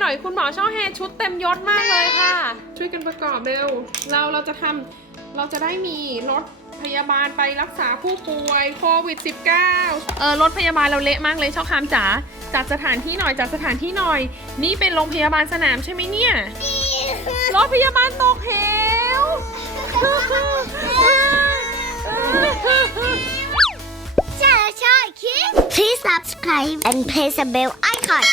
หน่อยคุณหมอช่อแฮชุดเต็มยศมากเลยค่ะ ช่วยกันประกอบเร็ว เราเราจะทำเราจะได้มีรถพยาบาลไปรักษาผู้ป่วยโควิด -19 เออรถพยาบาลเราเละมากเลยช่อคามจ๋าจัดสถานที่หน่อยจัดสถานที่หน่อย นี่เป็นโรงพยาบาลสนามใช่ไหมเนี่ยรถพยาบาลตกเหวชาชาคิด Please subscribe and press the bell icon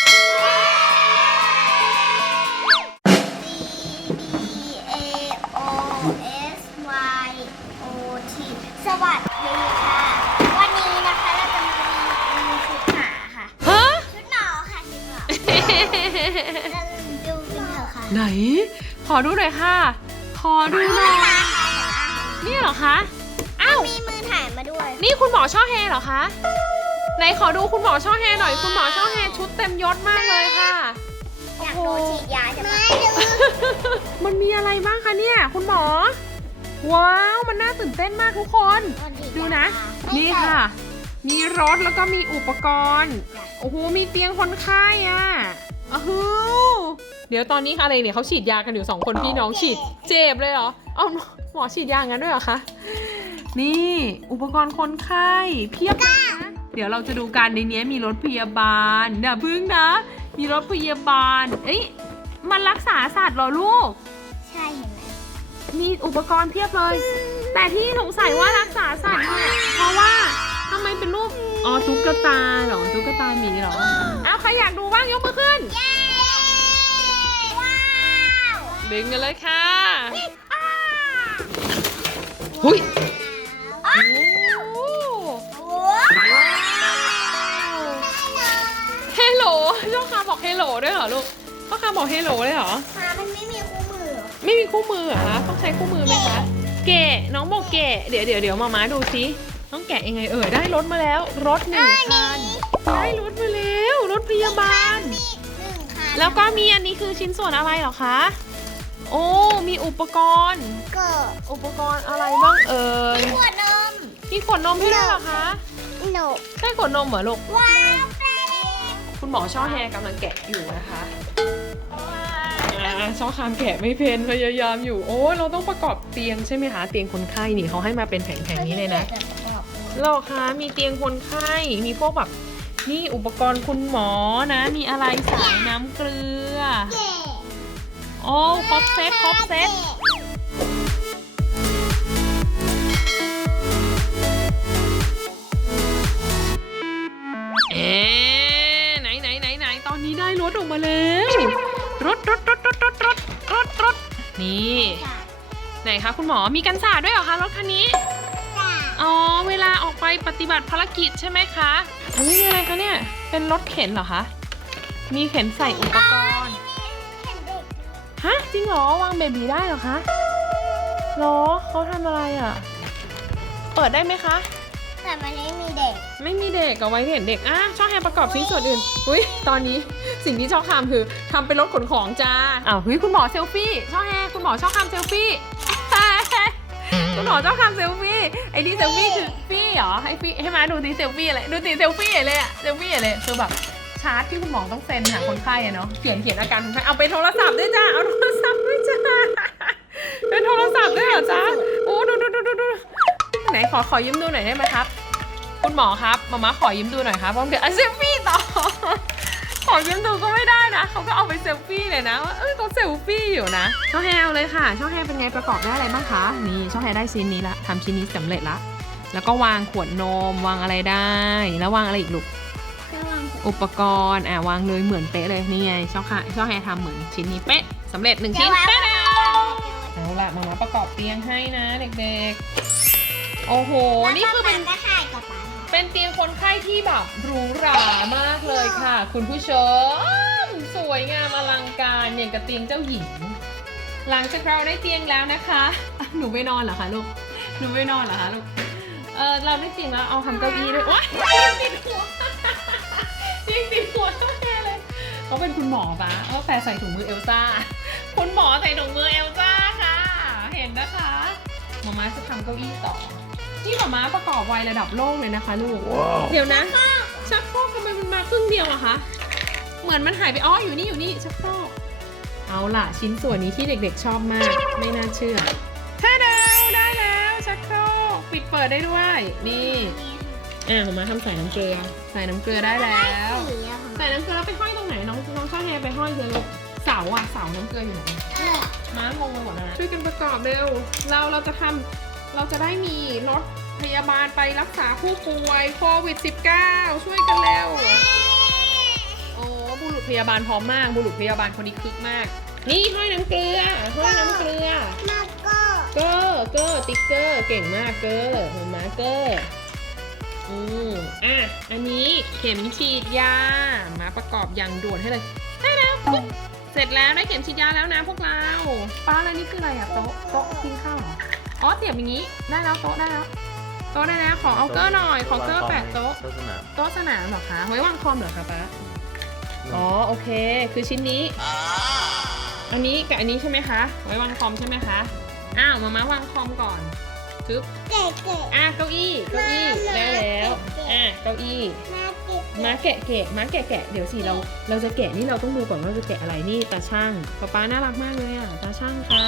วัสดีค่ะ วันนี้นะคะเราจะมารีวิวชุดหมาค่ะ ฮะ ชุดหมอค่ะชุดหมอเราดูกันเถอะค่ะไหน ขอดูหน่อยค่ะ ขอดูหน่อยนี่เหรอคะ อ้าว มีมือถ่ายมาด้วย นี่คุณหมอช่อแฮเหรอคะ ไหนขอดูคุณหมอช่อแฮหน่อย คุณหมอช่อแฮชุดเต็มยศมากเลยค่ะ อยากโดนฉีดยาจะมามันมีอะไรบ้างคะเนี่ย คุณหมอ ว้าว มันน่าตื่นเต้นมากทุกคน ดูนะ นี่ค่ะ มีรถแล้วก็มีอุปกรณ์ โอ้โห มีเตียงคนไข้อะอ้าวเดี๋ยวตอนนี้อะไรเนี่ยเขาฉีดยากันอยู่สองคนพี่น้องฉีด เจ็บเลยเหรอเอาหมอฉีดยางั้นด้วยเหรอคะ นี่ อุปกรณ์คนไข้เพียบเลยนะเดี๋ยวเราจะดูกันในนี้มีรถพยาบาลเดี๋ยวพึ่งนะ มีรถพยาบาล เอ้ยมันรักษาสัตว์เหรอลูก มีอุปกรณ์เพียบเลย แต่ที่สงสัยว่ารักษาสัตว์เนี่ยเพราะว่าทำไมเป็นรูปอ๋อตุ๊กตาเหรอตุ๊กตาหมีเหรอเอาใครอยากดูบ้างยกมือขึ้นเย้ว้าวดึงกันเลยค่ะหุยโอ้ว้าวเฮลโหลช่อคาบอกเฮลโหลด้วยเหรอลูกช่อคาบอกเฮลโหลเลยเหรอหมามันไม่มีคู่มือเหรอ ไม่มีคู่มือเหรอคะต้องใช้คู่มือไหมคะเกะน้องบอกเกะเดี๋ยวเดี๋ยวเดี๋ยวมาม้าดูสิต้องแกะยังไงเอ่ยได้รถมาแล้ว รถหนึ่งคันได้รถมาแล้วรถพยาบาลมีหนึ่งคันแล้วก็มีอันนี้คือชิ้นส่วนอะไรเหรอคะโอ้มีอุปกรณ์เกิดอุปกรณ์อะไรบ้างเอ่ยขวดนมมีขวดนมให้ด้วยเหรอคะหนูใช่ขวดนมเหรอลูกว้าวแปลกคุณหมอช่อแฮกำลังแกะอยู่นะคะ อ่าช่อคามแกะไม่เป็นพยายามอยู่ โอ้ยเราต้องประกอบเตียงใช่ไหมคะเตียงคนไข้นี่เขาให้มาเป็นแผงๆนี้เลยนะหรอคะมีเตียงคนไข้มีพวกแบบนี่อุปกรณ์คุณหมอนะ มีอะไรสายน้ำเกลือเก๋โอ้ครบเซตครบเซต นี่ไหนคะคุณหมอมีกันศาสตร์ด้วยเหรอคะรถคันนี้ อ๋อเวลาออกไปปฏิบัติภารกิจใช่ไหมคะอันนี้มีอะไรคะเนี่ยเป็นรถเข็นเหรอคะมีเข็นใส่อุปกรณ์ฮะจริงเหรอวางเบบีได้เหรอคะเหรอเขาทำอะไรอะ เปิดได้ไหมคะ แต่มันไม่มีเด็ก ไม่มีเด็กเอาไว้เห็นเด็กอะชอบแฮมประกอบชิ้นส่วนอื่นอุ้ยตอนนี้สิ่งที่ชอบทำคือทำเป็นรถขนของจ้าอ้าวเฮ้ยคุณหมอเซลฟี่ชอบแฮคุณหมอชอบทำเซลฟี่ คุณหมอชอบทำเซลฟี่ไอ้นี่เซลฟี่คือฟี่เหรอให้ฟี่ให้มาดูดิเซลฟี่อะไรดูดิเซลฟี่เลยอะเซลฟี่เลยคือแบบชาร์จที่คุณหมอต้องเซ็นหาคนไข้อะเนาะเขียนเขียนอาการคนไข้เอาไปโทรศัพท์ด้วยจ้าเอาโทรศัพท์ด้วยจ้าเป็นโทรศัพท์ด้วยเหรอจ้า ขอขอยืมดูหน่อยได้ไหมครับ คุณหมอครับมาม่าขอยืมดูหน่อยครับเพราะเกิดอะเซลฟี่ต่อ ขอยืมดูก็ไม่ได้นะเขาก็เอาไปเซลฟี่เลยนะว่าเอ้ยเขาเซลฟี่อยู่นะช่อแฮเอาเลยค่ะ ช่อแฮเป็นไงประกอบได้อะไรบ้างคะนี่ช่อแฮได้ชิ้นนี้ละทำชิ้นนี้สำเร็จละแล้วก็วางขวดนมวางอะไรได้ แล้ววางอะไรอีกลูกอุปกรณ์อะวางเลยเหมือนเป๊ะเลยนี่ไงช่อค่ะช่อแฮทำเหมือนชิ้นนี้เป๊ะสำเร็จหนึ่งชิ้นเป๊ะเอาละมาม่าประกอบเตียงให้นะเด็กๆ โอ้โห นี่คือเป็น ก็ถ่ายกับป๊าเป็นเตียงคนไข้ที่แบบหรูหรามากเลยค่ะ คุณผู้ชม สวยงามอลังการอย่างกับเตียงเจ้าหญิง หลังจากเราได้เตียงแล้วนะคะอะหนูไปนอนเหรอคะลูกหนูไปนอนเหรอคะลูกเออเราได้เตียงแล้วเอาทำเก้าอี้ด้วยว้ายเตียงติดหัวเตียงติดหัวเท่าแก่เลยเขาเป็นคุณหมอปะเขาแต่ใส่ถุงมือเอลซ่าคุณหมอใส่ถุงมือเอลซ่าค่ะ เห็นนะคะหมอมาจะทำเก้าอี้ต่อ นี่หมาม้าประกอบไวระดับโลกเลยนะคะลูก เดี๋ยวนะ ชักโครกทำไมมันมาครึ่งเดียวอะคะ เหมือนมันหายไป อ๋อ อยู่นี่ อยู่นี่ ชักโครก เอาล่ะ ชิ้นส่วนนี้ที่เด็กๆชอบมาก ไม่น่าเชื่อถ้าดาวได้แล้ว ชักโครก ปิดเปิดได้ด้วย นี่อะผมมาทำใส่น้ำเกลือ ใส่น้ำเกลือได้แล้วสีอะค่ะใส่น้ำเกลือแล้วไปห้อยตรงไหน น้องน้องชาแฮไปห้อยเลยลูก เสาอะเสาน้ำเกลืออยู่ไหน ม้างงไปหมดแล้วนะช่วยกันประกอบเร็ว เราเราจะทำ เราจะได้มีรถพยาบาลไปรักษาผู้ป่วยโควิด -19 ช่วยกันเร็วโอ้บุรุษพยาบาลพร้อมมาก บุรุษพยาบาลคนนี้คึกมาก นี่ห้อยน้ำเกลือห้อยน้ำเกลือ มาโก้เกอร์เกอร์ติ๊กเกอร์เก่งมากเกอร์เห็นไหมเกอร์อืมอะอันนี้เข็มฉีดยามาประกอบอย่างด่วนให้เลยได้แล้วปุ๊บเสร็จแล้วได้เข็มฉีดยาแล้วนะพวกเราป้าแล้วนี่คืออะไรอะโต๊ะโต๊ะกินข้าวเหรอ อ๋อเสียบอย่างนี้ ได้แล้วโต๊ะได้แล้วโต๊ะได้แล้วขอเอาเกอร์หน่อย ขอเกอร์แปดโต๊ะ โต๊ะสนาม โต๊ะสนามเหรอคะ ไว้วางคอมเหรอคะป้า อ๋อโอเค คือชิ้นนี้ อันนี้กับอันนี้ใช่ไหมคะ ไว้วางคอมใช่ไหมคะ อ้าวมามาวางคอมก่อนปึ๊บเก๋เก๋อะเก้าอี้ เก้าอี้ได้แล้ว อะเก้าอี้ มาเก๋ม้าแกะแกะม้าแกะแกะเดี๋ยวสิเราเราจะแกะนี่เราต้องดูก่อนว่าเราจะแกะอะไรนี่ตาช่างป๊าป๊าน่ารักมากเลยอะตาช่างค่ะ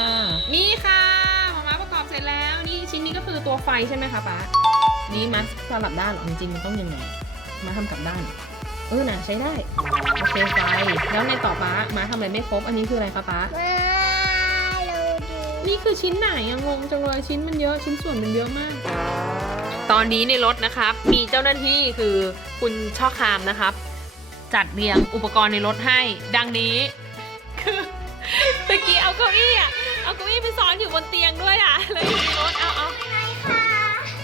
นี่ค่ะมาม้าป ระกอบเสร็จแล้วนี่ชิ้นนี้ก็คือตัวไฟใช่ไหมคะป๊านี่มาสลับด้านเหรอจริงๆมันต้องยังไงมาทำกลับด้าน เออน่ะใช้ได้โอเคไฟแล้วในต่อป๊ามาทำอะไรไม่ครบอันนี้คืออะไรคะป๊ามาดูดูนี่คือชิ้นไหนอะงงจังเลยชิ้นมันเยอะชิ้นส่วนมันเยอะมาก ตอนนี้ในรถนะครับ มีเจ้าหน้าที่คือคุณช่อคามนะครับ จัดเรียงอุปกรณ์ในรถให้ ดังนี้ คือเมื่อกี้เอาเก้าอี้อะ เอาเก้าอี้ไปซ้อนอยู่บนเตียงด้วยอะแล้วอยู่ในรถเอาเอาไม่ค่ะ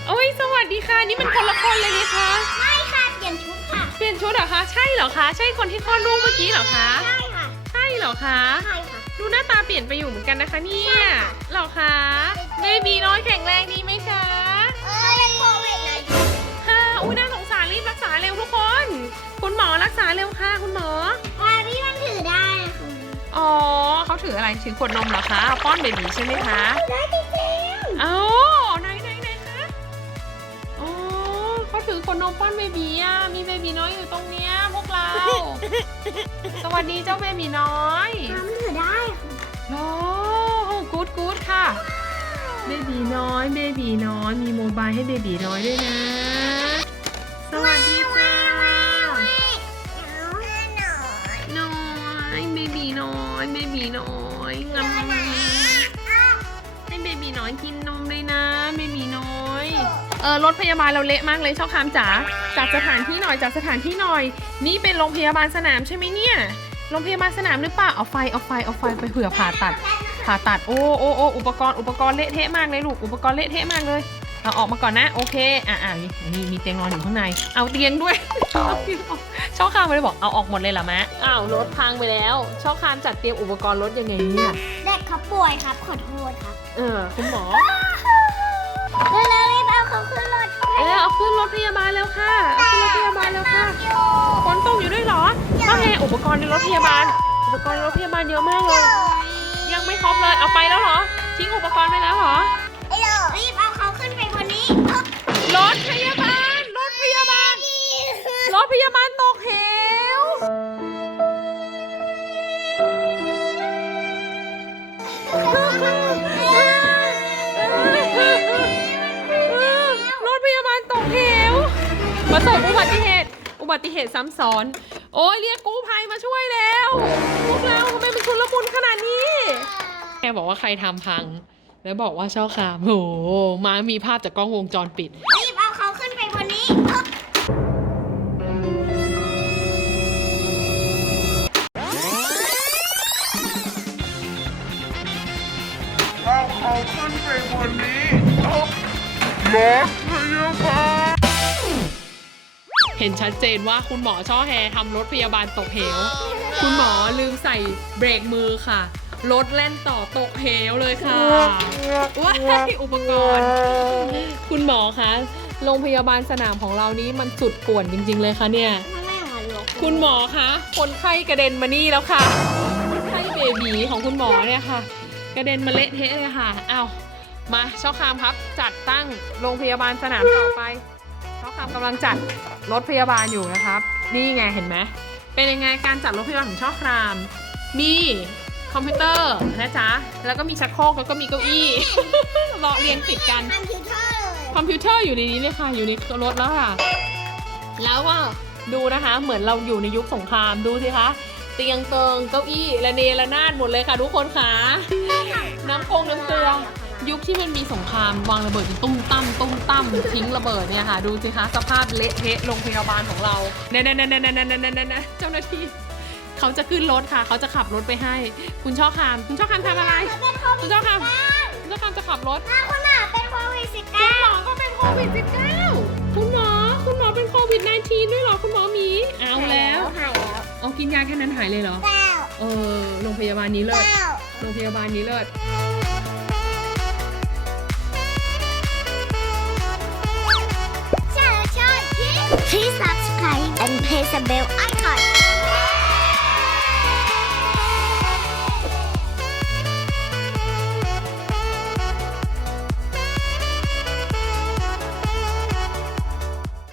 โอ้ยสวัสดีค่ะ นี่มันคนละคนเลยนี่คะ ไม่ค่ะ เปลี่ยนชุดค่ะ เปลี่ยนชุดเหรอคะ ใช่เหรอคะ ใช่คนที่คลอดลูกเมื่อกี้เหรอคะ ใช่ค่ะ ใช่เหรอคะ ใช่ค่ะ ดูหน้าตาเปลี่ยนไปอยู่เหมือนกันนะคะเนี่ใช่ยค่ะเหรอคะเบบีน้อยแข็งแรงดีไหมคะเอ้ยโควิดเลยค่ะอุ้ยน่าสงสารรีบรักษาเร็วทุกคน คุณหมอรักษาเร็วค่ะ คุณหมอวารี่มันถือได้ค่ะ อ๋อเขา ถืออะไรถือขวดนมเหรอคะป้อนเบบีใช่ไหมคะถือได้จริงเอ้าไหนไหนไหนคะอ๋อเขาถือขวดนมป้อนเบบีอะมีเบบีน้อยอยู่ตรงเนี้ยพวกเรา สวัสดีเจ้าเบบีน้อยๆทำถือได้ค่ะโอ้กู๊ดกู๊ดค่ะเบบีน้อยเบบีน้อยมีโมบายให้เบบีน้อยด้วยนะ น้อยงำให้เบบีน้อยกินนมเลยนะเบบีน้อย เออรถพยาบาลเราเละมากเลยชอบคามจ๋าจัดสถานที่หน่อยจัดสถานที่หน่อย นี่เป็นโรงพยาบาลสนามใช่ไหมเนี่ยโรงพยาบาลสนามหรือเปล่าเอาไฟเอาไฟเอาไฟไปเผื่อผ่าตัดผ่าตัดโอ้โอ้โอ้อุปกรณ์อุปกรณ์เละเทะมากเลยลูกอุปกรณ์เละเทะมากเลย เอาออกมาก่อนนะ โอเค อะอะนี่นี่มีเตียงนอนอยู่ข้างใน เอาเตียงด้วยเอาเตียงออกช่อคามไม่ได้บอกเอาออกหมดเลยเหรอมะอ้าวรถพังไปแล้ว ช่อคามจัดเตรียมอุปกรณ์รถยังไงเนี่ยเด็กเขาป่วยครับขอโทษครับ เออคุณหมอเร็วๆรีบเอาเขาขึ้นรถเออเอาขึ้นรถพยาบาลแล้วค่ะเอาขึ้นรถพยาบาลแล้วค่ะฝนตกอยู่ด้วยเหรอก็แค่อุปกรณ์ในรถพยาบาล อุปกรณ์ในรถพยาบาลเยอะมากเลย ยังไม่ครบเลยเอาไปแล้วเหรอทิ้งอุปกรณ์ไปแล้วเหรอ ถพยาบาล รถพยาบาล รถพยาบาลตกเหว รถพยาบาลตกเหว ประสบอุบัติเหตุ อุบัติเหตุซ้ำซ้อน โอ้ยเรียกกู้ภัยมาช่วยแล้ว พวกเราทำไมมันชุลมุนขนาดนี้ แกบอกว่าใครทำพัง แล้วบอกว่าเช่อคามโหมามีภาพจากกล้องวงจรปิด รีบ ขึ้นไปบนนี้รถพยาบาลเห็นชัดเจนว่าคุณหมอช่อแฮทำรถพยาบาลตกเหว คุณหมอลืมใส่เบรกมือค่ะ รถแล่นต่อตกเหวเลยค่ะว้ายอุปกรณ์ คุณหมอคะโรงพยาบาลสนามของเรานี้มันสุดป่วนจริง ๆ เลยค่ะเนี่ยทำไมหัวลกคุณหมอคะคนไข้กระเด็นมานี่แล้วค่ะคนไข้เบบีของคุณหมอเนี่ยค่ะ กระเด็นมาเละเทะเลยค่ะอ้าว มาช่อคามครับ จัดตั้งโรงพยาบาลสนามต่อไปช่อคามกำลังจัดรถพยาบาลอยู่นะครับ นี่ไงเห็นไหมเป็นยังไงการจัดโรงพยาบาลของช่อคราม มีคอมพิวเตอร์นะจ๊ะ แล้วก็มีชักโครกแล้วก็มีเก้าอี้รอเรียงติดกัน คอมพิวเตอร์เลยคอมพิวเตอร์อยู่ในนี้เลยค่ะ อยู่ในรถแล้วค่ะ แล้วว่าดูนะคะ เหมือนเราอยู่ในยุคสงครามดูสิคะ เตียงเติงเก้าอี้ระเนระนาดหมดเลยค่ะทุกคนค่ะ น้ำโคงน้ำเกลือ ยุคที่มันมีสงครามวางระเบิดตุ้มตั้มตุ้มตั้มทิ้งระเบิดเนี่ยค่ะ ดูสิคะสภาพเละเทะโรงพยาบาลของเราเน่เน่เน่เน่เน่เน่เน่เน่เน่เจ้าหน้าที่เขาจะขึ้นรถค่ะ เขาจะขับรถไปให้ คุณช่อคาม คุณช่อคามทำอะไร คุณช่อคามคุณช่อคามจะขับรถถ้าคุณหมอเป็นโควิดสิบเก้าคุณหมอก็เป็นโควิด -19 คุณหมอคุณหมอเป็นโควิด -19 ด้วยเหรอคุณหมอหมีเอาแล้วหายแล้วเอากินยาแค่นั้นหายเลยเหรอเออโรงพยาบาลนี้เลิศโรงพยาบาลนี้เลิศ